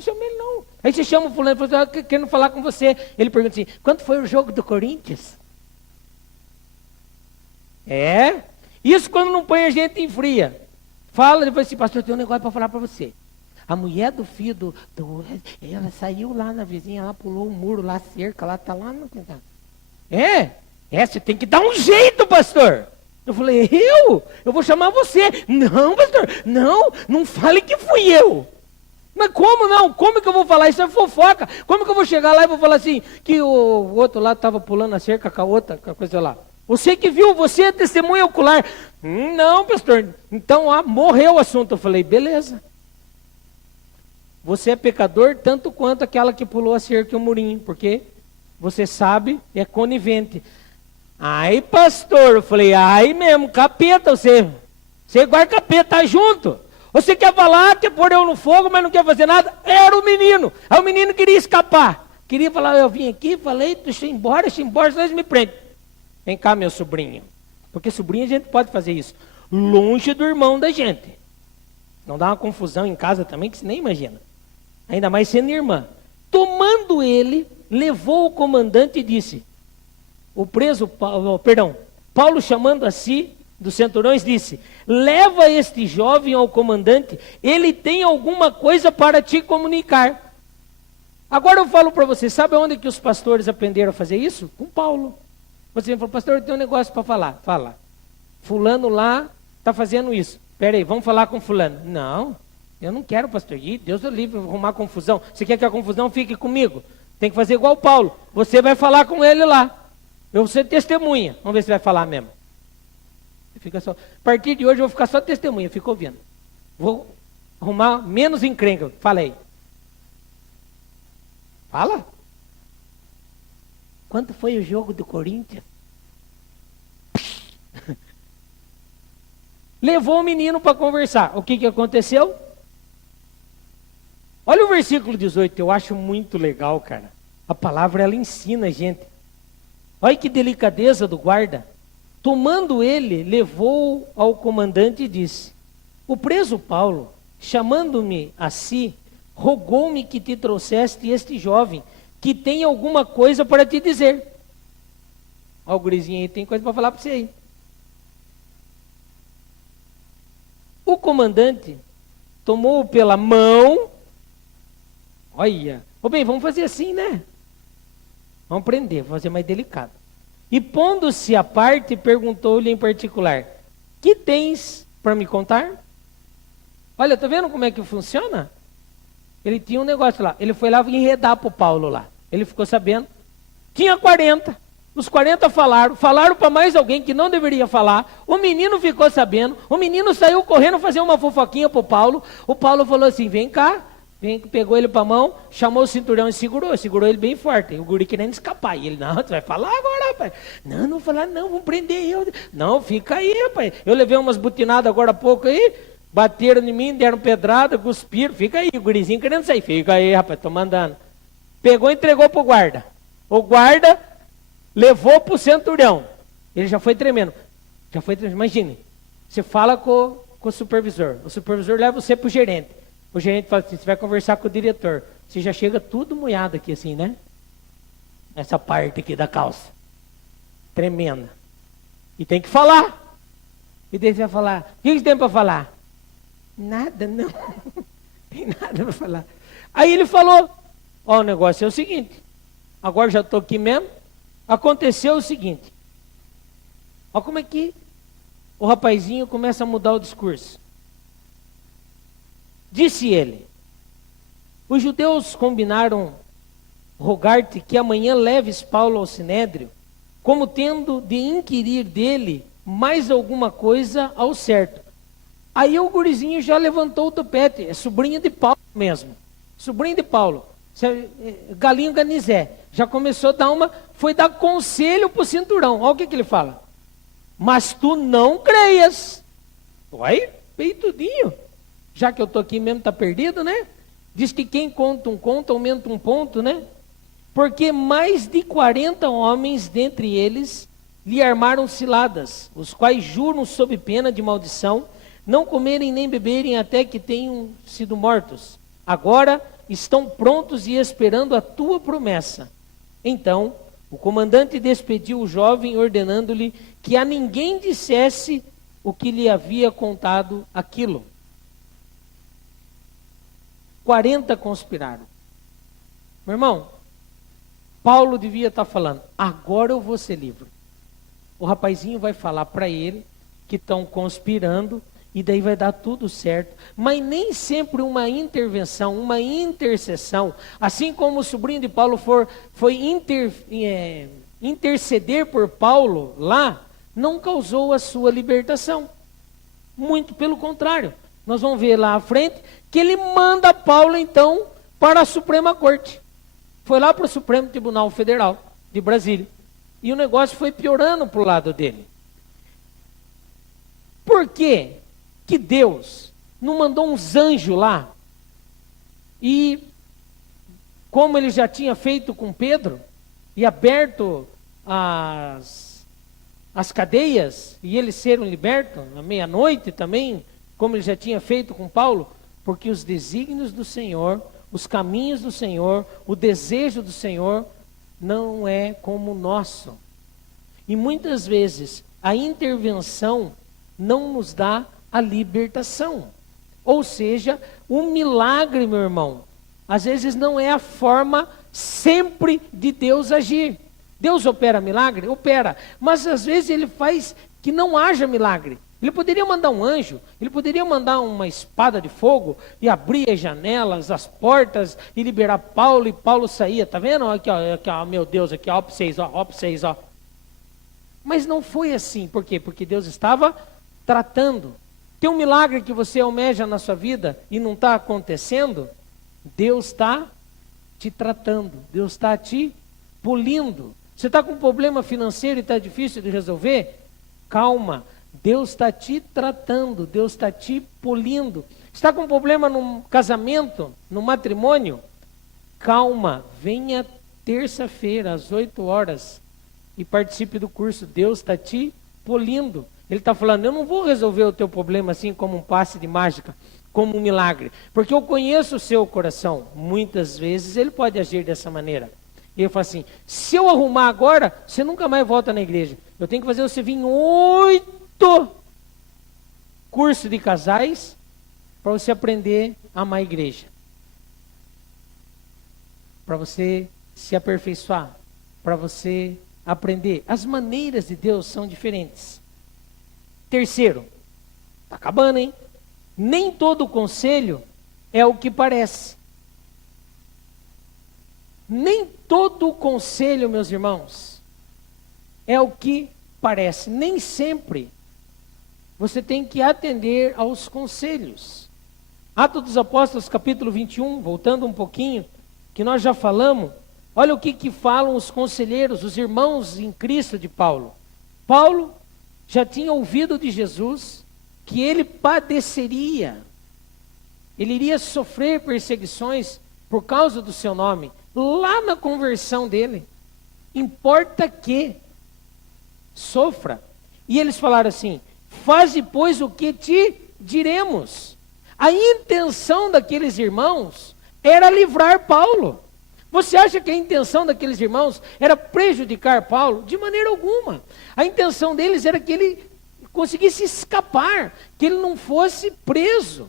chame ele não. Aí você chama o fulano, eu falo, querendo falar com você. Ele pergunta assim, quanto foi o jogo do Corinthians? Isso quando não põe a gente em fria. Fala, depois assim, pastor, eu tenho um negócio para falar para você. A mulher do filho ela saiu lá na vizinha, ela pulou o muro lá, cerca, lá tá lá no... você tem que dar um jeito, pastor. Eu falei, eu vou chamar você. Não, pastor, não fale que fui eu. Mas como não? Como que eu vou falar? Isso é fofoca. Como que eu vou chegar lá e vou falar assim, que o outro lá estava pulando a cerca com a outra, com a coisa lá. Você que viu, você é testemunha ocular. Não, pastor. Então, morreu o assunto. Eu falei, beleza. Você é pecador tanto quanto aquela que pulou a cerca e o murinho, porque você sabe, é conivente. Ai, pastor, eu falei, ai mesmo, capeta, você guarda capeta, tá junto. Você quer falar, quer pôr eu no fogo, mas não quer fazer nada? Era o menino. Aí o menino queria escapar. Queria falar, eu vim aqui, falei, deixa eu ir embora, senão eles me prendem. Vem cá, meu sobrinho. Porque sobrinho a gente pode fazer isso. Longe do irmão da gente. Não dá uma confusão em casa também, que você nem imagina. Ainda mais sendo irmã. Tomando ele, levou o comandante e disse, Paulo chamando a si, dos centurões, disse, leva este jovem ao comandante, ele tem alguma coisa para te comunicar. Agora eu falo para você, sabe onde que os pastores aprenderam a fazer isso? Com Paulo. Você falou, pastor, eu tenho um negócio para falar. Fala. Fulano lá está fazendo isso. Espera aí, vamos falar com fulano. Não, eu não quero, pastor. Deus é livre, vou arrumar confusão. Você quer que a confusão fique comigo? Tem que fazer igual Paulo. Você vai falar com ele lá. Eu vou ser testemunha. Vamos ver se vai falar mesmo. Fica só. A partir de hoje eu vou ficar só testemunha, fico ouvindo. Vou arrumar menos encrenca. Fala aí. Fala. Quanto foi o jogo do Corinthians? Levou o menino para conversar. O que aconteceu? Olha o versículo 18, eu acho muito legal, cara. A palavra, ela ensina a gente. Olha que delicadeza do guarda. Tomando ele, levou ao comandante e disse, o preso Paulo, chamando-me a si, rogou-me que te trouxeste este jovem, que tem alguma coisa para te dizer. Ó, o gurizinho aí tem coisa para falar para você aí. O comandante tomou-o pela mão. Olha, bem, vamos fazer assim, né? Vamos aprender, vamos fazer mais delicado. E pondo-se à parte, perguntou-lhe em particular, que tens para me contar? Olha, tá vendo como é que funciona? Ele tinha um negócio lá, ele foi lá enredar para o Paulo lá. Ele ficou sabendo, tinha 40, os 40 falaram para mais alguém que não deveria falar, o menino ficou sabendo, o menino saiu correndo fazer uma fofoquinha para o Paulo falou assim, vem cá, pegou ele para a mão, chamou o cinturão e segurou ele bem forte, e o guri querendo escapar, e ele, não, você vai falar agora, rapaz, não vou falar não, vamos prender eu, não, fica aí, rapaz, eu levei umas butinadas agora há pouco aí, bateram em mim, deram pedrada, cuspiram, fica aí, o gurizinho querendo sair, fica aí, rapaz, tô mandando. Pegou e entregou para o guarda. O guarda levou para o centurião. Ele já foi tremendo. Imagine, você fala com o supervisor. O supervisor leva você para o gerente. O gerente fala assim, você vai conversar com o diretor. Você já chega tudo molhado aqui assim, né? Essa parte aqui da calça. Tremenda. E tem que falar. E daí você vai falar, o que você tem para falar? Nada, não. Tem nada para falar. Aí ele falou, ó, o negócio é o seguinte, agora já estou aqui mesmo, aconteceu o seguinte, ó como é que o rapazinho começa a mudar o discurso. Disse ele, os judeus combinaram rogar-te que amanhã leves Paulo ao sinédrio, como tendo de inquirir dele mais alguma coisa ao certo. Aí o gurizinho já levantou o topete, é sobrinho de Paulo mesmo. sobrinho de Paulo, Galinho Ganizé, já começou a dar foi dar conselho para o cinturão. Olha o que ele fala. Mas tu não creias. Uai, peitudinho. Já que eu estou aqui mesmo, está perdido, né? Diz que quem conta um conto, aumenta um ponto, né? Porque mais de 40 homens dentre eles lhe armaram ciladas, os quais juram sob pena de maldição, não comerem nem beberem até que tenham sido mortos. Agora estão prontos e esperando a tua promessa. Então, o comandante despediu o jovem, ordenando-lhe que a ninguém dissesse o que lhe havia contado aquilo. 40 conspiraram. Meu irmão, Paulo devia estar falando, agora eu vou ser livre. O rapazinho vai falar para ele que estão conspirando, e daí vai dar tudo certo. Mas nem sempre uma intervenção, uma intercessão, assim como o sobrinho de Paulo foi interceder por Paulo lá, não causou a sua libertação. Muito pelo contrário. Nós vamos ver lá à frente que ele manda Paulo então para a Suprema Corte. Foi lá para o Supremo Tribunal Federal de Brasília. E o negócio foi piorando para o lado dele. Por quê que Deus não mandou uns anjos lá? E como ele já tinha feito com Pedro, e aberto as cadeias, e eles serem libertos à meia-noite também, como ele já tinha feito com Paulo, porque os desígnios do Senhor, os caminhos do Senhor, o desejo do Senhor, não é como o nosso. E muitas vezes a intervenção não nos dá a libertação. Ou seja, o milagre, meu irmão, às vezes não é a forma sempre de Deus agir. Deus opera milagre? Opera. Mas às vezes ele faz que não haja milagre. Ele poderia mandar um anjo, ele poderia mandar uma espada de fogo e abrir as janelas, as portas e liberar Paulo, e Paulo saía. Tá vendo? Aqui, ó, meu Deus, aqui, ó para vocês, ó. Mas não foi assim. Por quê? Porque Deus estava tratando. Tem um milagre que você almeja na sua vida e não está acontecendo? Deus está te tratando, Deus está te polindo. Você está com um problema financeiro e está difícil de resolver? Calma, Deus está te tratando, Deus está te polindo. Está com um problema no casamento, no matrimônio? Calma, venha terça-feira às 8 horas e participe do curso. Deus está te polindo. Ele está falando, eu não vou resolver o teu problema assim como um passe de mágica, como um milagre, porque eu conheço o seu coração. Muitas vezes ele pode agir dessa maneira. E ele fala assim, se eu arrumar agora, você nunca mais volta na igreja. Eu tenho que fazer você vir em 8 cursos de casais para você aprender a amar a igreja. Para você se aperfeiçoar, para você aprender. As maneiras de Deus são diferentes. Terceiro, está acabando, hein? Nem todo conselho é o que parece. Nem todo conselho, meus irmãos, é o que parece. Nem sempre você tem que atender aos conselhos. Atos dos Apóstolos, capítulo 21, voltando um pouquinho, que nós já falamos, olha o que falam os conselheiros, os irmãos em Cristo de Paulo. Paulo já tinha ouvido de Jesus que ele padeceria, ele iria sofrer perseguições por causa do seu nome, lá na conversão dele. Importa que sofra. E eles falaram assim, faze pois o que te diremos. A intenção daqueles irmãos era livrar Paulo. Você acha que a intenção daqueles irmãos era prejudicar Paulo? De maneira alguma. A intenção deles era que ele conseguisse escapar, que ele não fosse preso.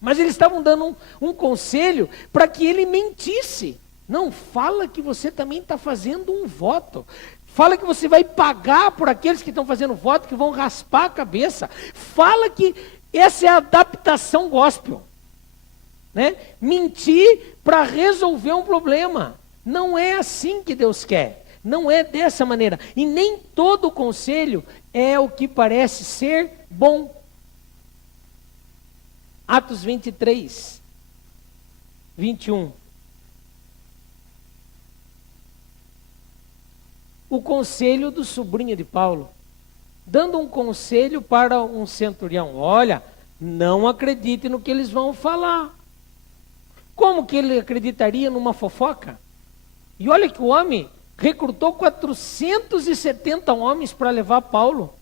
Mas eles estavam dando um conselho para que ele mentisse. Não, fala que você também está fazendo um voto. Fala que você vai pagar por aqueles que estão fazendo voto, que vão raspar a cabeça. Fala que essa é a adaptação gospel. Né? Mentir para resolver um problema. Não é assim que Deus quer. Não é dessa maneira. E nem todo conselho é o que parece ser bom. Atos 23. 21. O conselho do sobrinho de Paulo, dando um conselho para um centurião. Olha, não acredite no que eles vão falar. Como que ele acreditaria numa fofoca? E olha que o homem recrutou 470 homens para levar Paulo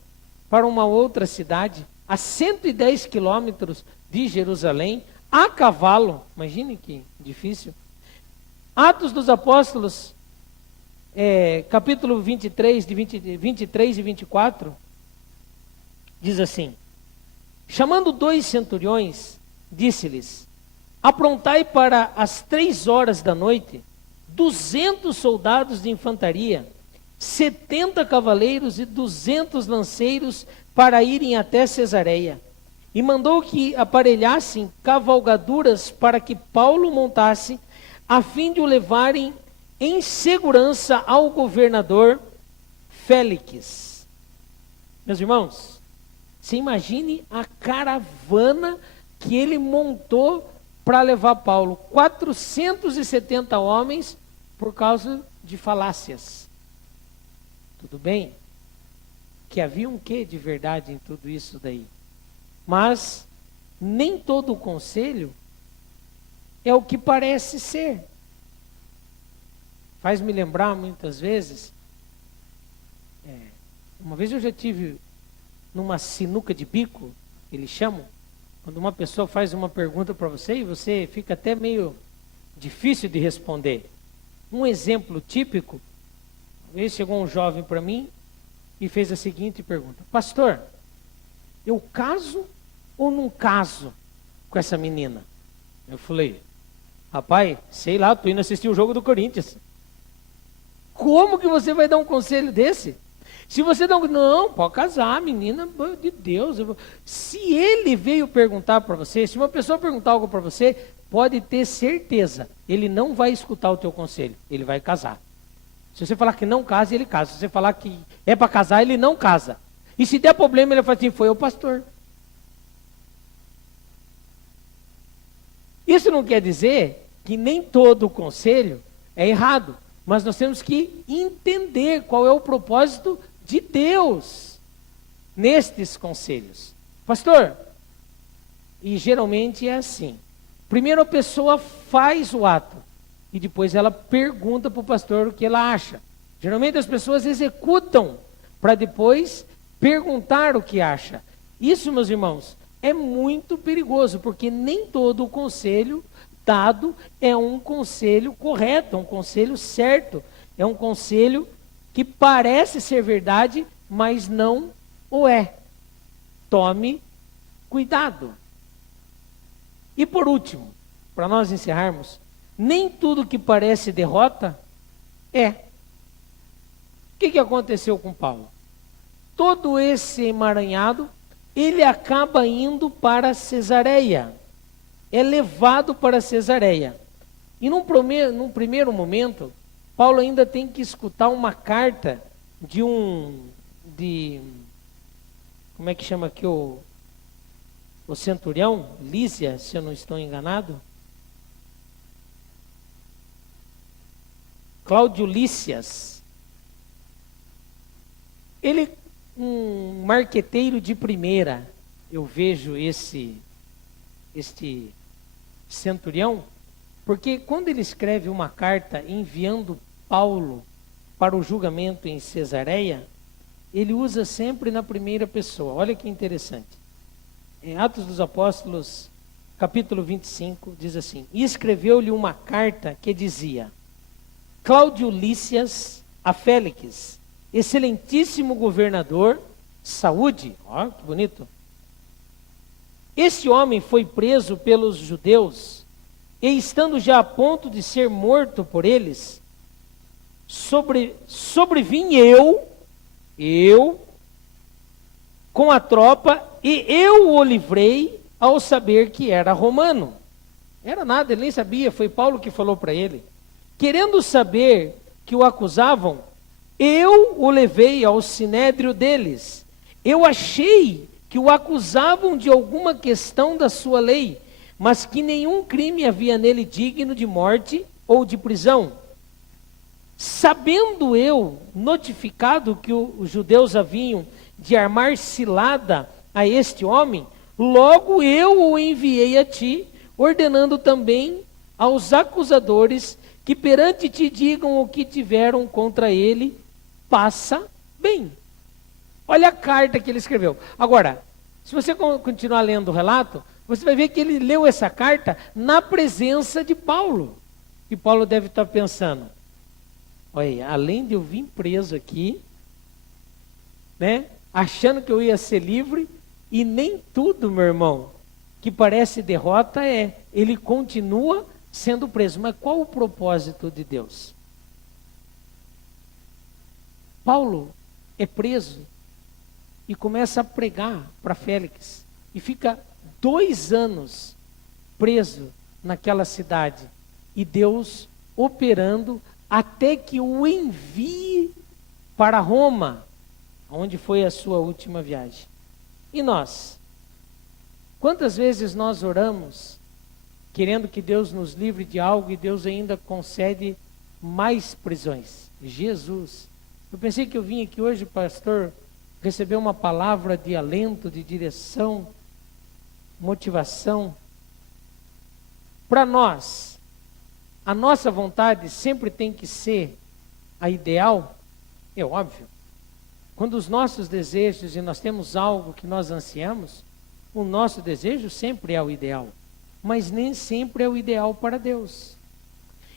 para uma outra cidade, a 110 quilômetros de Jerusalém, a cavalo. Imagine que difícil. Atos dos Apóstolos, capítulo 23 e 24, diz assim: chamando 2 centuriões, disse-lhes: aprontai para as 3 horas da noite 200 soldados de infantaria, 70 cavaleiros e 200 lanceiros para irem até Cesareia. E mandou que aparelhassem cavalgaduras para que Paulo montasse, a fim de o levarem em segurança ao governador Félix. Meus irmãos, você imagine a caravana que ele montou para levar Paulo. 470 homens por causa de falácias. Tudo bem que havia um quê de verdade em tudo isso daí. Mas nem todo o conselho é o que parece ser. Faz me lembrar muitas vezes. Uma vez eu já tive numa sinuca de bico, eles chamam, quando uma pessoa faz uma pergunta para você e você fica até meio difícil de responder. Um exemplo típico, uma vez chegou um jovem para mim e fez a seguinte pergunta: pastor, eu caso ou não caso com essa menina? Eu falei: rapaz, sei lá, tô indo assistir o jogo do Corinthians. Como que você vai dar um conselho desse? Se você não, pode casar, menina de Deus. Se ele veio perguntar para você, se uma pessoa perguntar algo para você, pode ter certeza, ele não vai escutar o teu conselho, ele vai casar. Se você falar que não casa, ele casa. Se você falar que é para casar, ele não casa. E se der problema, ele fala assim: foi o pastor. Isso não quer dizer que nem todo o conselho é errado, mas nós temos que entender qual é o propósito de Deus nestes conselhos. Pastor, e geralmente é assim: primeiro a pessoa faz o ato e depois ela pergunta para o pastor o que ela acha. Geralmente as pessoas executam para depois perguntar o que acha. Isso, meus irmãos, é muito perigoso, porque nem todo o conselho dado é um conselho correto, é um conselho certo, é um conselho que parece ser verdade, mas não o é. Tome cuidado. E por último, para nós encerrarmos, nem tudo que parece derrota é. O que aconteceu com Paulo? Todo esse emaranhado, ele acaba indo para Cesareia. É levado para Cesareia. E num primeiro momento, Paulo ainda tem que escutar uma carta como é que chama aqui o centurião? Lísia, se eu não estou enganado. Cláudio Lísias. Ele, um marqueteiro de primeira, eu vejo este centurião, porque quando ele escreve uma carta enviando Paulo para o julgamento em Cesareia, ele usa sempre na primeira pessoa. Olha que interessante. Em Atos dos Apóstolos, capítulo 25, diz assim: e escreveu-lhe uma carta que dizia: Cláudio Lísias a Félix, excelentíssimo governador, saúde. Ó, que bonito. Esse homem foi preso pelos judeus, e estando já a ponto de ser morto por eles, sobrevim eu, com a tropa, e eu o livrei ao saber que era romano. Era nada, ele nem sabia, foi Paulo que falou para ele. Querendo saber que o acusavam, eu o levei ao sinédrio deles. Eu achei que o acusavam de alguma questão da sua lei, mas que nenhum crime havia nele digno de morte ou de prisão. Sabendo eu, notificado que os judeus haviam de armar cilada a este homem, logo eu o enviei a ti, ordenando também aos acusadores que perante ti digam o que tiveram contra ele, passa bem. Olha a carta que ele escreveu. Agora, se você continuar lendo o relato, você vai ver que ele leu essa carta na presença de Paulo. E Paulo deve estar pensando, olha, além de eu vir preso aqui, né, achando que eu ia ser livre, e nem tudo, meu irmão, que parece derrota ele continua sendo preso. Mas qual o propósito de Deus? Paulo é preso e começa a pregar para Félix e fica 2 anos preso naquela cidade, e Deus operando até que o envie para Roma, onde foi a sua última viagem. E nós? Quantas vezes nós oramos querendo que Deus nos livre de algo e Deus ainda concede mais prisões? Jesus, eu pensei que eu vim aqui hoje, pastor, receber uma palavra de alento, de direção, motivação. Para nós, a nossa vontade sempre tem que ser a ideal, é óbvio. Quando os nossos desejos, e nós temos algo que nós ansiamos, o nosso desejo sempre é o ideal, mas nem sempre é o ideal para Deus.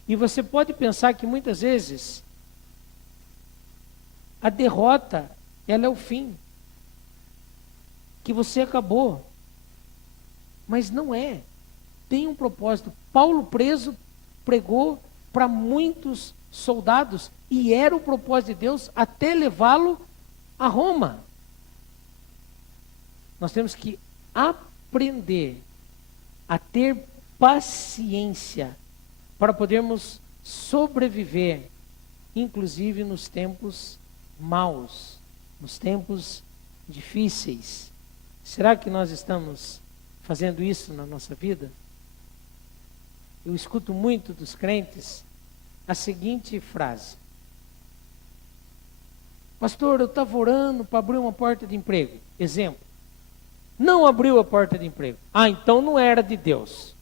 E você pode pensar que muitas vezes a derrota, ela é o fim, que você acabou, mas não é. Tem um propósito. Paulo preso pregou para muitos soldados e era o propósito de Deus até levá-lo a Roma. Nós temos que aprender a ter paciência para podermos sobreviver, inclusive nos tempos maus, nos tempos difíceis. Será que nós estamos fazendo isso na nossa vida? Eu escuto muito dos crentes a seguinte frase: pastor, eu estava orando para abrir uma porta de emprego. Exemplo. Não abriu a porta de emprego. Ah, então não era de Deus.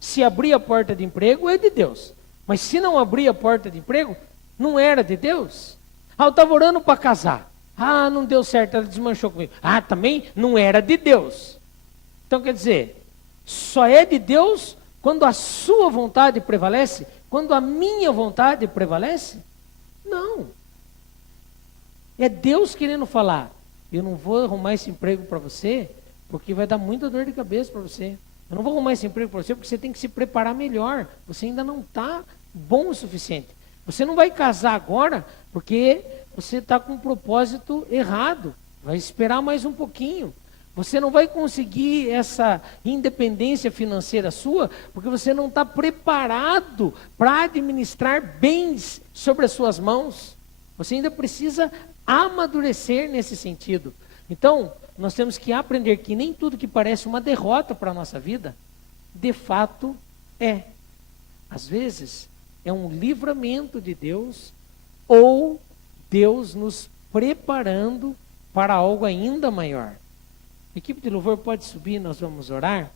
Se abrir a porta de emprego, é de Deus. Mas se não abrir a porta de emprego, não era de Deus. Ah, eu estava orando para casar. Ah, não deu certo, ela desmanchou comigo. Ah, também não era de Deus. Então quer dizer, só é de Deus quando a sua vontade prevalece? Quando a minha vontade prevalece? Não. É Deus querendo falar: eu não vou arrumar esse emprego para você, porque vai dar muita dor de cabeça para você. Eu não vou arrumar esse emprego para você, porque você tem que se preparar melhor. Você ainda não está bom o suficiente. Você não vai casar agora, porque você está com um propósito errado. Vai esperar mais um pouquinho. Você não vai conseguir essa independência financeira sua, porque você não está preparado para administrar bens sobre as suas mãos. Você ainda precisa amadurecer nesse sentido. Então, nós temos que aprender que nem tudo que parece uma derrota para a nossa vida, de fato é. Às vezes, é um livramento de Deus, ou Deus nos preparando para algo ainda maior. A equipe de louvor pode subir, nós vamos orar.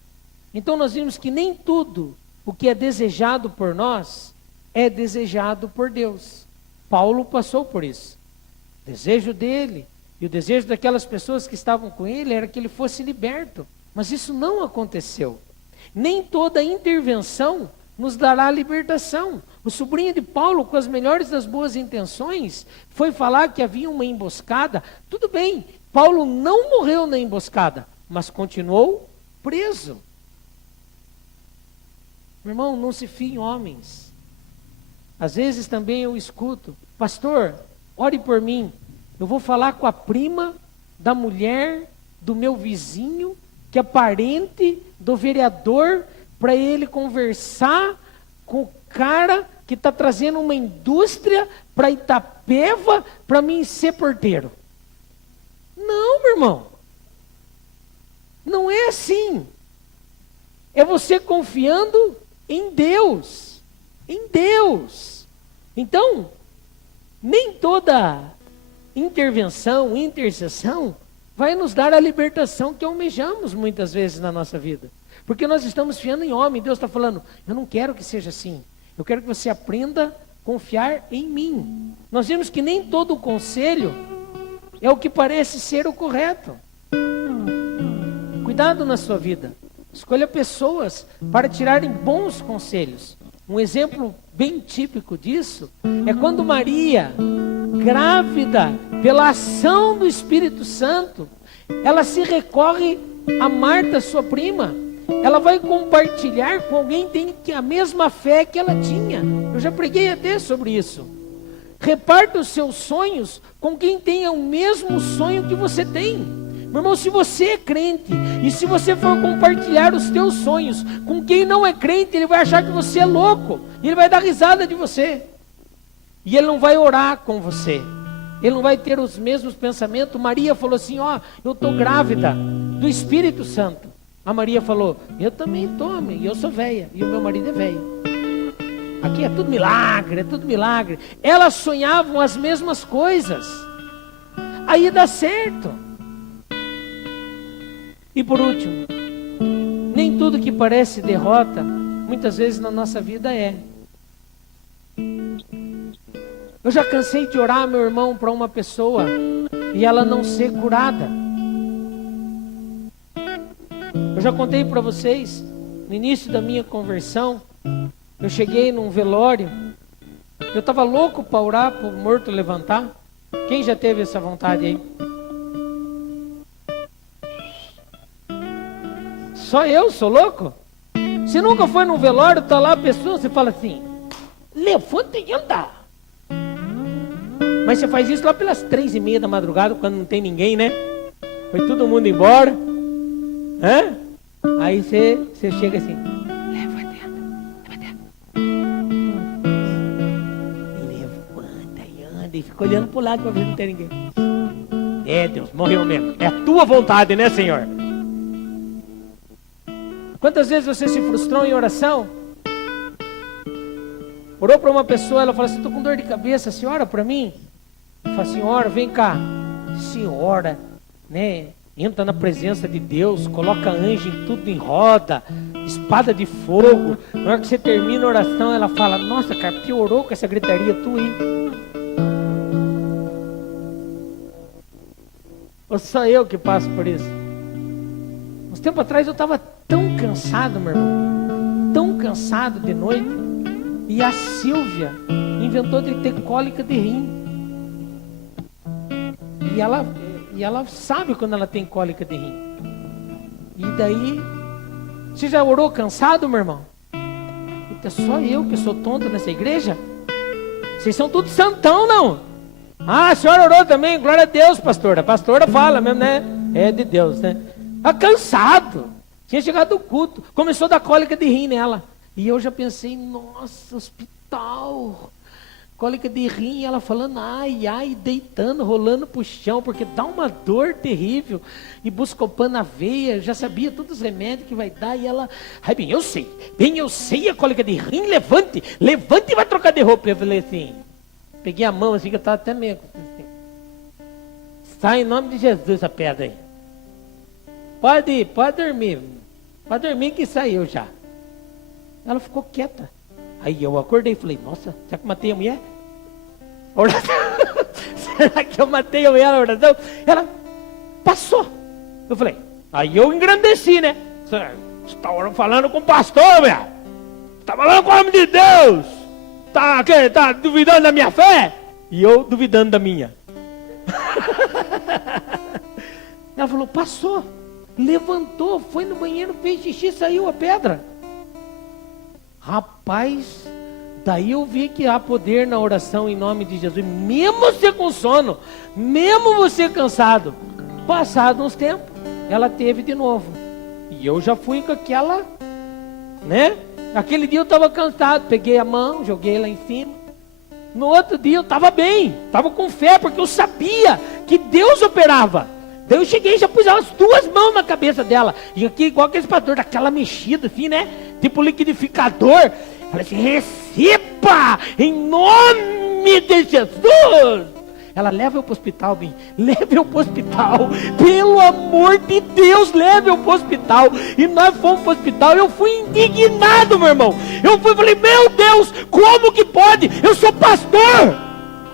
Então nós vimos que nem tudo o que é desejado por nós é desejado por Deus. Paulo passou por isso. O desejo dele e o desejo daquelas pessoas que estavam com ele era que ele fosse liberto. Mas isso não aconteceu. Nem toda intervenção nos dará libertação. O sobrinho de Paulo, com as melhores das boas intenções, foi falar que havia uma emboscada. Tudo bem, Paulo não morreu na emboscada, mas continuou preso. Meu irmão, não se fie em homens. Às vezes também eu escuto: pastor, ore por mim. Eu vou falar com a prima da mulher do meu vizinho, que é parente do vereador, para ele conversar com o cara que está trazendo uma indústria para Itapeva para mim ser porteiro. Não, meu irmão. Não é assim. É você confiando em Deus. Em Deus. Então, nem toda intervenção, intercessão, vai nos dar a libertação que almejamos muitas vezes na nossa vida. Porque nós estamos fiando em homem. Deus está falando, eu não quero que seja assim. Eu quero que você aprenda a confiar em mim. Nós vimos que nem todo conselho é o que parece ser o correto. Cuidado na sua vida. Escolha pessoas para tirarem bons conselhos. Um exemplo bem típico disso é quando Maria, grávida pela ação do Espírito Santo, ela se recorre a Marta, sua prima. Ela vai compartilhar com alguém que tem a mesma fé que ela tinha. Eu já preguei até sobre isso. Reparta os seus sonhos com quem tenha o mesmo sonho que você tem. Meu irmão, se você é crente e se você for compartilhar os teus sonhos com quem não é crente, ele vai achar que você é louco. E ele vai dar risada de você. E ele não vai orar com você. Ele não vai ter os mesmos pensamentos. Maria falou assim, eu estou grávida do Espírito Santo. A Maria falou, eu também estou, e eu sou velha, e o meu marido é velho. Aqui é tudo milagre, é tudo milagre. Elas sonhavam as mesmas coisas. Aí dá certo. E por último, nem tudo que parece derrota, muitas vezes na nossa vida é. Eu já cansei de orar, meu irmão, para uma pessoa e ela não ser curada. Eu já contei para vocês, no início da minha conversão, eu cheguei num velório, eu estava louco para orar para o morto levantar. Quem já teve essa vontade aí? Só eu sou louco? Se nunca foi num velório, está lá a pessoa, você fala assim, levanta e anda. Mas você faz isso lá pelas 3:30 da madrugada, quando não tem ninguém, né? Foi todo mundo embora. Hã? Aí você chega assim, levanta e anda, e fica olhando para o lado para ver se não tem ninguém. É, Deus, morreu mesmo. É a tua vontade, né, Senhor? Quantas vezes você se frustrou em oração? Orou para uma pessoa, ela falou assim, estou com dor de cabeça, você ora para mim? Fala, senhora, vem cá. Senhora, né? Entra na presença de Deus, coloca anjo em tudo em roda, espada de fogo. Na hora que você termina a oração, ela fala, nossa, cara, porque orou com essa gritaria tua aí? Ou só eu que passo por isso? Uns tempos atrás eu estava tão cansado, meu irmão, tão cansado de noite, e a Silvia inventou de ter cólica de rim. E ela sabe quando ela tem cólica de rim. E daí, você já orou cansado, meu irmão? É só eu que sou tonto nessa igreja? Vocês são todos santão, não? Ah, a senhora orou também, glória a Deus, pastora. A pastora fala mesmo, né? É de Deus, né? Tá cansado. Tinha chegado do culto, começou a dar cólica de rim nela. E eu já pensei, nossa, hospital, cólica de rim, ela falando, ai, deitando, rolando pro chão, porque dá uma dor terrível, e buscopã na veia, já sabia todos os remédios que vai dar, e ela, bem eu sei a cólica de rim, levante e vai trocar de roupa. Eu falei assim, peguei a mão assim, que eu estava até meio assim, sai em nome de Jesus a pedra aí, pode dormir que saiu já. Ela ficou quieta. Aí eu acordei e falei, nossa, será que eu matei a mulher? Oração. Será que eu matei a mulher na oração? Ela passou. Eu falei, aí eu engrandeci, né? Você está falando com o pastor, mulher? Está falando com o homem de Deus? Tá duvidando da minha fé? E eu duvidando da minha. Ela falou, passou. Levantou, foi no banheiro, fez xixi, saiu a pedra. Rapaz, daí eu vi que há poder na oração em nome de Jesus. Mesmo você com sono, mesmo você cansado, passado uns tempos, ela teve de novo. E eu já fui com aquela, né? Aquele dia eu estava cansado, peguei a mão, joguei lá em cima. No outro dia eu estava bem, estava com fé, porque eu sabia que Deus operava. Daí eu cheguei e já pus as 2 mãos na cabeça dela. E aqui, igual aquele pastor, daquela mexida assim, né? Tipo liquidificador. Falei assim, receba em nome de Jesus. Ela, leva eu para o hospital, bem. Leve eu para o hospital. Pelo amor de Deus, leve eu para o hospital. E nós fomos para o hospital. Eu fui indignado, meu irmão. Eu falei, meu Deus, como que pode? Eu sou pastor.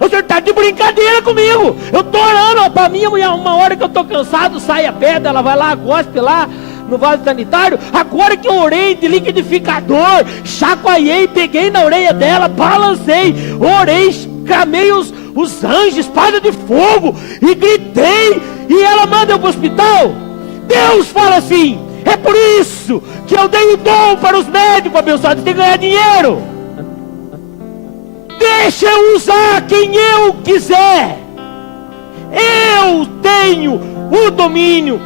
O senhor está de brincadeira comigo. Eu estou orando para minha mulher. Uma hora que eu estou cansado, sai a pedra, ela vai lá, gospe lá no vaso sanitário. Agora que eu orei de liquidificador, chacoalhei, peguei na orelha dela, balancei, orei, clamei os anjos, espada de fogo, e gritei, e ela manda eu para o hospital. Deus fala assim, é por isso que eu dei o dom para os médicos abençoados de ganhar dinheiro. Deixa eu usar quem eu quiser. Eu tenho o domínio.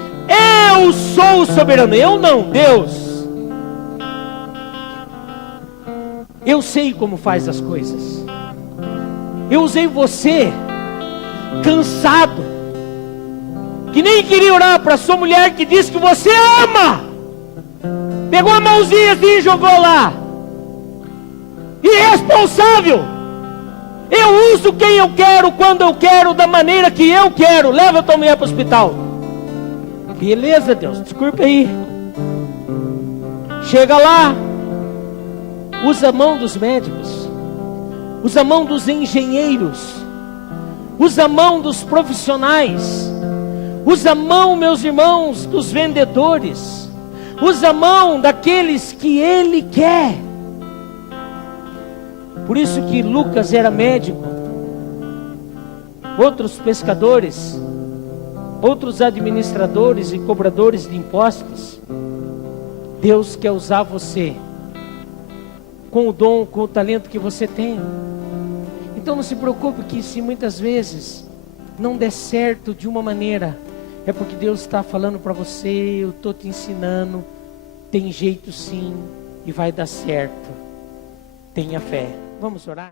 Eu sou o soberano. Eu não, Deus. Eu sei como faz as coisas. Eu usei você, cansado, que nem queria orar para sua mulher que disse que você ama. Pegou a mãozinha assim e jogou lá. Irresponsável. Eu uso quem eu quero, quando eu quero, da maneira que eu quero. Leva a tua mulher para o hospital. Beleza, Deus, desculpa aí. Chega lá, usa a mão dos médicos, usa a mão dos engenheiros, usa a mão dos profissionais, usa a mão, meus irmãos, dos vendedores, usa a mão daqueles que Ele quer. Por isso que Lucas era médico, outros pescadores, outros administradores e cobradores de impostos. Deus quer usar você com o dom, com o talento que você tem. Então não se preocupe que se muitas vezes não der certo de uma maneira, é porque Deus está falando para você, eu estou te ensinando, tem jeito sim, e vai dar certo. Tenha fé. Vamos orar?